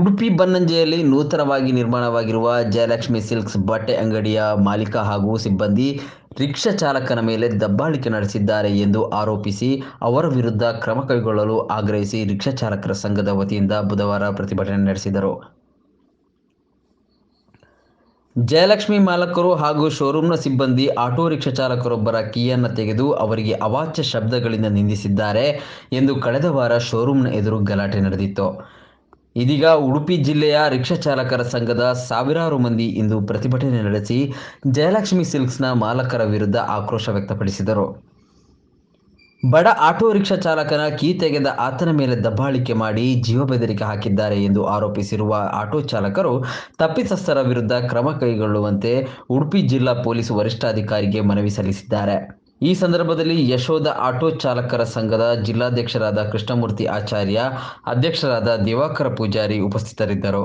ಉಡುಪಿ ಬನ್ನಂಜೆಯಲ್ಲಿ ನೂತನವಾಗಿ ನಿರ್ಮಾಣವಾಗಿರುವ ಜಯಲಕ್ಷ್ಮಿ ಸಿಲ್ಕ್ಸ್ ಬಟ್ಟೆ ಅಂಗಡಿಯ ಮಾಲೀಕ ಹಾಗೂ ಸಿಬ್ಬಂದಿ ರಿಕ್ಷಾ ಚಾಲಕನ ಮೇಲೆ ದಬ್ಬಾಳಿಕೆ ನಡೆಸಿದ್ದಾರೆ ಎಂದು ಆರೋಪಿಸಿ ಅವರ ವಿರುದ್ಧ ಕ್ರಮ ಕೈಗೊಳ್ಳಲು ಆಗ್ರಹಿಸಿ ರಿಕ್ಷಾ ಚಾಲಕರ ಸಂಘದ ವತಿಯಿಂದ ಬುಧವಾರ ಪ್ರತಿಭಟನೆ ನಡೆಸಿದರು. ಜಯಲಕ್ಷ್ಮಿ ಮಾಲಕರು ಹಾಗೂ ಶೋರೂಮ್ನ ಸಿಬ್ಬಂದಿ ಆಟೋ ರಿಕ್ಷಾ ಚಾಲಕರೊಬ್ಬರ ಕೀಯನ್ನು ತೆಗೆದು ಅವರಿಗೆ ಅವಾಚ್ಯ ಶಬ್ದಗಳಿಂದ ನಿಂದಿಸಿದ್ದಾರೆ ಎಂದು ಕಳೆದ ವಾರ ಶೋರೂಮ್ನ ಎದುರು ಗಲಾಟೆ ನಡೆದಿತ್ತು. ಇದೀಗ ಉಡುಪಿ ಜಿಲ್ಲೆಯ ರಿಕ್ಷಾ ಚಾಲಕರ ಸಂಘದ ಸಾವಿರಾರು ಮಂದಿ ಇಂದು ಪ್ರತಿಭಟನೆ ನಡೆಸಿ ಜಯಲಕ್ಷ್ಮಿ ಸಿಲ್ಕ್ಸ್ನ ಮಾಲಕರ ವಿರುದ್ಧ ಆಕ್ರೋಶ ವ್ಯಕ್ತಪಡಿಸಿದರು. ಬಡ ಆಟೋ ರಿಕ್ಷಾ ಚಾಲಕನ ಕೀ ತೆಗೆದ ಆತನ ಮೇಲೆ ದಬ್ಬಾಳಿಕೆ ಮಾಡಿ ಜೀವ ಬೆದರಿಕೆ ಹಾಕಿದ್ದಾರೆ ಎಂದು ಆರೋಪಿಸಿರುವ ಆಟೋ ಚಾಲಕರು ತಪ್ಪಿತಸ್ಥರ ವಿರುದ್ಧ ಕ್ರಮ ಕೈಗೊಳ್ಳುವಂತೆ ಉಡುಪಿ ಜಿಲ್ಲಾ ಪೊಲೀಸ್ ವರಿಷ್ಠಾಧಿಕಾರಿಗೆ ಮನವಿ ಸಲ್ಲಿಸಿದ್ದಾರೆ. ಈ ಸಂದರ್ಭದಲ್ಲಿ ಯಶೋಧ ಆಟೋ ಚಾಲಕರ ಸಂಘದ ಜಿಲ್ಲಾಧ್ಯಕ್ಷರಾದ ಕೃಷ್ಣಮೂರ್ತಿ ಆಚಾರ್ಯ, ಅಧ್ಯಕ್ಷರಾದ ದಿವಾಕರ ಪೂಜಾರಿ ಉಪಸ್ಥಿತರಿದ್ದರು.